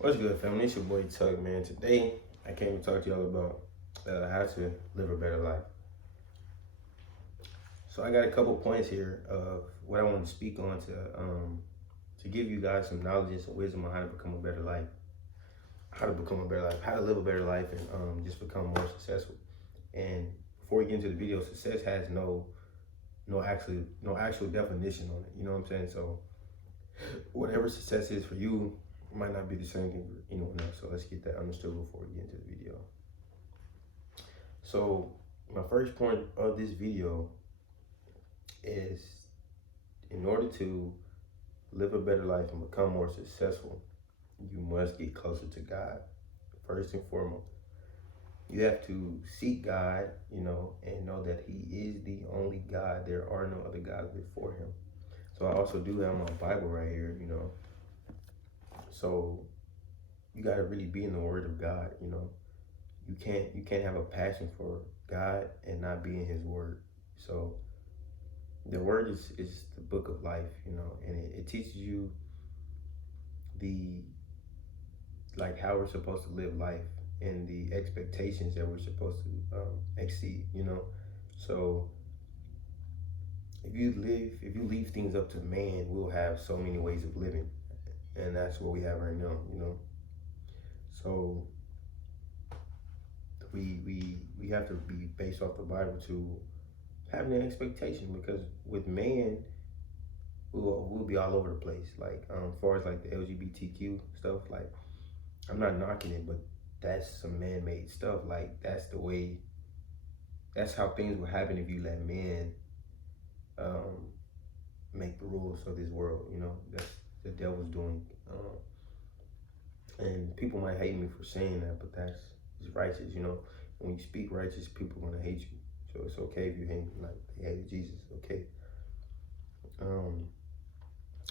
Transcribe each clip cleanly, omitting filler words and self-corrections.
What's good, family? It's your boy Tug, man. Today, I came to talk to y'all about how to live a better life. So I got a couple points here of what I want to speak on to give you guys some knowledge and some wisdom on how to become a better life, how to become a better life, how to live a better life, and just become more successful. And before we get into the video, success has no actual definition on it. You know what I'm saying? So whatever success is for you might not be the same thing for anyone else. So let's get that understood before we get into the video. So my first point of this video is in order to live a better life and become more successful, you must get closer to God. First and foremost, you have to seek God, and know that He is the only God. There are no other gods before Him. So I also do have my Bible right here. So you got to really be in the Word of God. You can't have a passion for God and not be in His Word. So the Word is the book of life, and it teaches you the how we're supposed to live life and the expectations that we're supposed to exceed. So if you leave things up to man, we'll have so many ways of living, and that's what we have right now. So we have to be based off the Bible to having an expectation, because with man we'll be all over the place. As far as the LGBTQ stuff, I'm not knocking it, but that's some man-made stuff. That's how things will happen if you let men um, make the rules of this world. That's the devil's doing. And people might hate me for saying that, but that's just righteous. When you speak righteous, people are gonna hate you. So it's okay if you hate, like they hated Jesus. Okay. Um,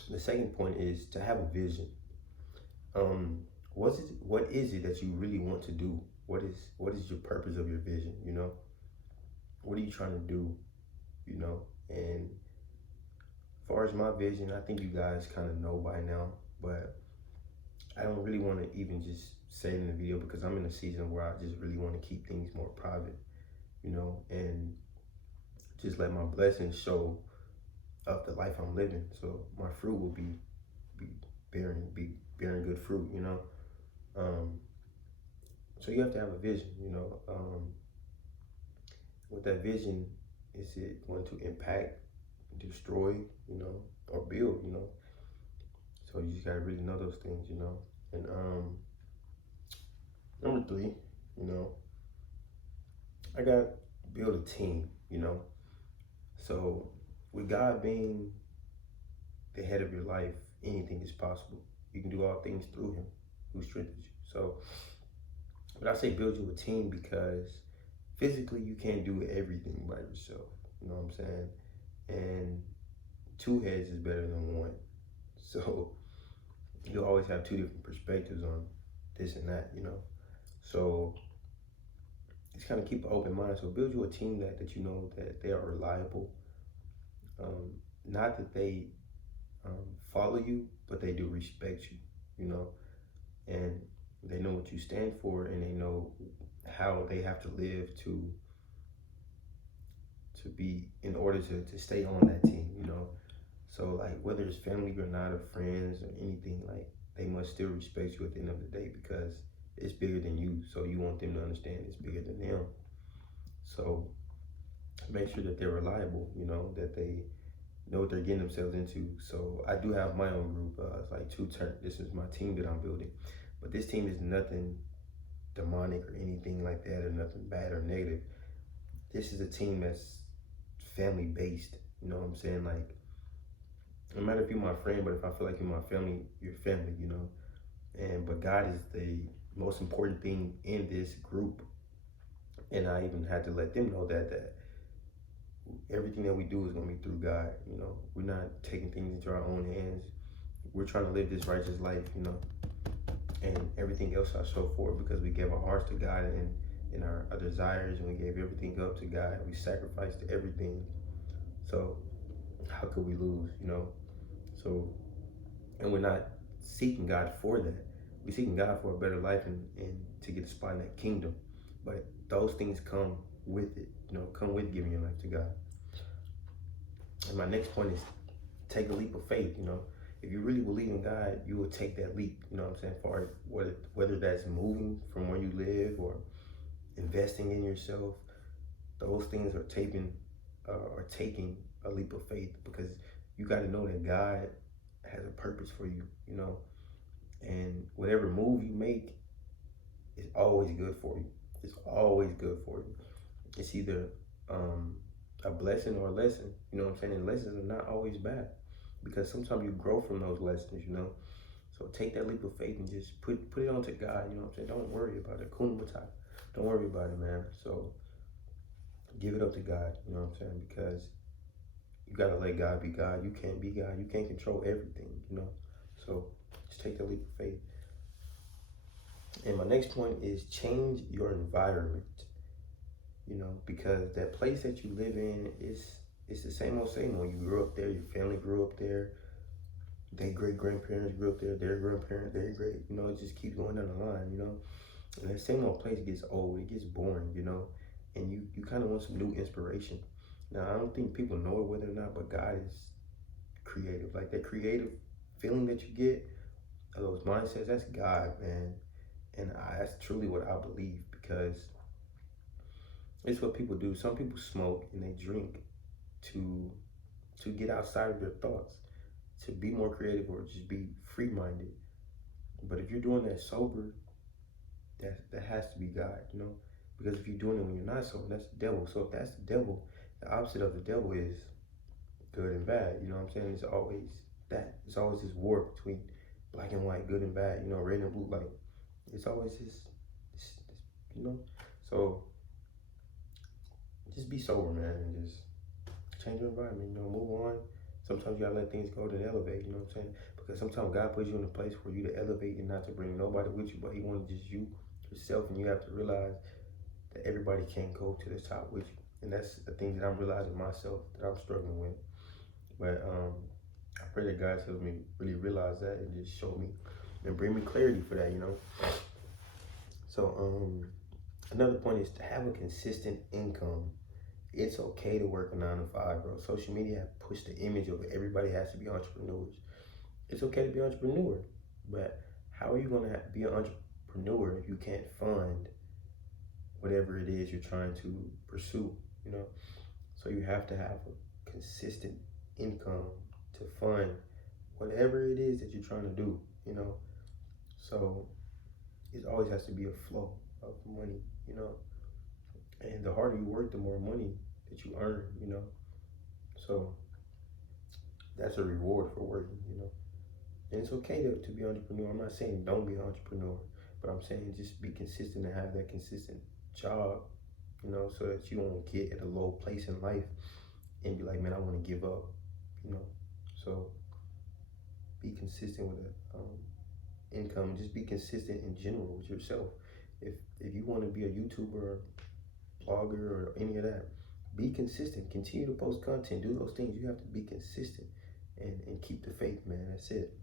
the second point is to have a vision. What is it that you really want to do? What is your purpose of your vision? What are you trying to do? And as far as my vision, I think you guys kind of know by now, but I don't really want to even just say it in the video, because I'm in a season where I just really want to keep things more private, and just let my blessings show of the life I'm living. So my fruit will be bearing good fruit. Um, so you have to have a vision. With that vision, is it going to impact, destroy, or build? So you just gotta really know those things. And number three, I got build a team. So with God being the head of your life, anything is possible. You can do all things through Him who strengthens you. So, but I say build you a team because physically you can't do everything by yourself. You know what I'm saying? And two heads is better than one. So you always have two different perspectives on this and that. So just kind of keep an open mind. So build you a team that you know that they are reliable. Not that they follow you, but they do respect you, and they know what you stand for, and they know how they have to live to be in order to stay on that team. So whether it's family or not, or friends or anything, they must still respect you at the end of the day, because it's bigger than you. So you want them to understand it's bigger than them. So make sure that they're reliable, that they know what they're getting themselves into. So I do have my own group. It's like two turn. This is my team that I'm building, but this team is nothing demonic or anything like that, or nothing bad or negative. This is a team that's family based. You know what I'm saying? No matter if you're my friend, but if I feel like you're my family, you're family. But God is the most important thing in this group, and I even had to let them know that everything that we do is gonna be through God. We're not taking things into our own hands. We're trying to live this righteous life, and everything else I show for it, because we gave our hearts to God and our desires, and we gave everything up to God. We sacrificed everything. So how could we lose? So, and we're not seeking God for that. we seeking God for a better life and to get a spot in that kingdom. But those things come with it, come with giving your life to God. And my next point is take a leap of faith. If you really believe in God, you will take that leap, what I'm saying, for whether that's moving from where you live or investing in yourself. Those things are taking a leap of faith, because you got to know that God has a purpose for you, and whatever move you make is always good for you. It's always good for you. It's either a blessing or a lesson, you know what I'm saying? And lessons are not always bad, because sometimes you grow from those lessons. So take that leap of faith and just put it onto God, you know what I'm saying? Don't worry about it. Kun Matata. Don't worry about it, man. So give it up to God, you know what I'm saying? Because you gotta let God be God. You can't be God. You can't control everything. So just take that leap of faith. And my next point is change your environment. Because that place that you live in it's the same old. You grew up there, your family grew up there, their great grandparents grew up there, their grandparents, their great, it just keeps going down the line. And that same old place gets old, it gets boring. And you kind of want some new inspiration. Now, I don't think people know it whether or not, but God is creative. Like that creative feeling that you get, those mindsets, that's God, man. And that's truly what I believe, because it's what people do. Some people smoke and they drink to get outside of their thoughts, to be more creative or just be free-minded. But if you're doing that sober, that has to be God. Because if you're doing it when you're not sober, that's the devil. So if that's the devil, the opposite of the devil is good and bad. You know what I'm saying? It's always that. It's always this war between black and white, good and bad. Red and blue. Like it's always this. So just be sober, man, and just change your environment. Move on. Sometimes you gotta let things go to elevate. You know what I'm saying? Because sometimes God puts you in a place for you to elevate and not to bring nobody with you, but He wants just you, yourself, and you have to realize that everybody can't go to the top with you. And that's the thing that I'm realizing myself that I'm struggling with. But I pray that God helps me really realize that and just show me and bring me clarity for that. So another point is to have a consistent income. It's okay to work a 9 to 5, bro. Social media have pushed the image of everybody has to be entrepreneurs. It's okay to be an entrepreneur, but how are you gonna be an entrepreneur if you can't fund whatever it is you're trying to pursue? So you have to have a consistent income to fund whatever it is that you're trying to do. So it always has to be a flow of money. And the harder you work, the more money that you earn. So that's a reward for working. And it's okay to be an entrepreneur. I'm not saying don't be an entrepreneur, but I'm saying just be consistent and have that consistent job, so that you don't get at a low place in life and be like, man, I want to give up. So be consistent with the income. Just be consistent in general with yourself. If you want to be a YouTuber, blogger, or any of that, be consistent. Continue to post content. Do those things. You have to be consistent and keep the faith, man. That's it.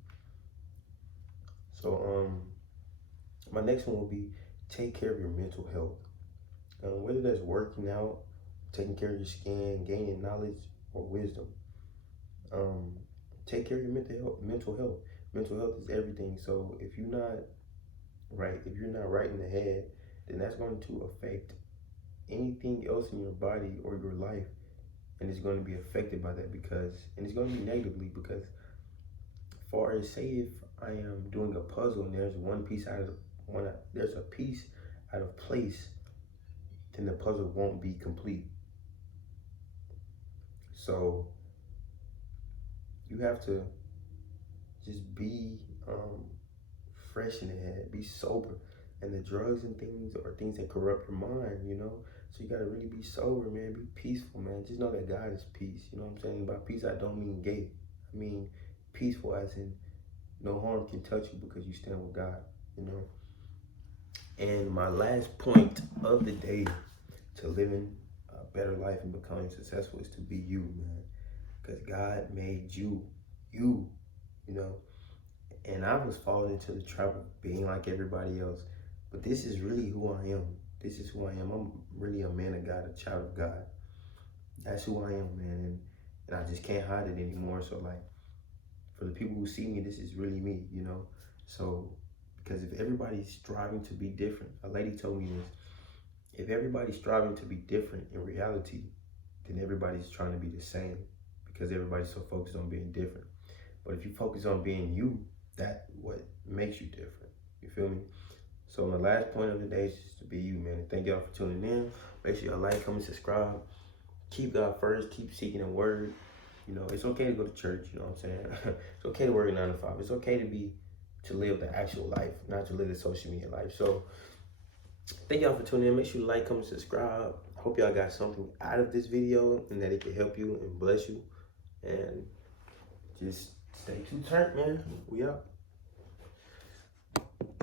So my next one will be take care of your mental health. Whether that's working out, taking care of your skin, gaining knowledge or wisdom. Take care of your mental health. Mental health is everything. So if you're not right in the head, then that's going to affect anything else in your body or your life, and it's going to be affected by that, and it's going to be negatively, because far as say if I am doing a puzzle and there's a piece out of place, then the puzzle won't be complete. So you have to just be fresh in the head, be sober. And the drugs and things are things that corrupt your mind. So you gotta really be sober, man. Be peaceful, man. Just know that God is peace. You know what I'm saying? By peace, I don't mean gay. I mean peaceful as in no harm can touch you because you stand with God. And my last point of the day to living a better life and becoming successful is to be you, man. Because God made you, you know. And I was falling into the trap of being like everybody else. But this is really who I am. This is who I am. I'm really a man of God, a child of God. That's who I am, man. And I just can't hide it anymore. So like, for the people who see me, this is really me, you know? So, because if everybody's striving to be different, a lady told me this, if everybody's striving to be different in reality, then everybody's trying to be the same because everybody's so focused on being different. But if you focus on being you, that's what makes you different. You feel me? So my last point of the day is just to be you, man. And thank y'all for tuning in. Make sure y'all like, comment, subscribe. Keep God first. Keep seeking the word. You know, it's okay to go to church. You know what I'm saying? It's okay to work a 9 to 5. It's okay to live the actual life, not to live the social media life. So thank y'all for tuning in. Make sure you like, comment, subscribe. Hope y'all got something out of this video and that it can help you and bless you. And just stay tuned, man. We out.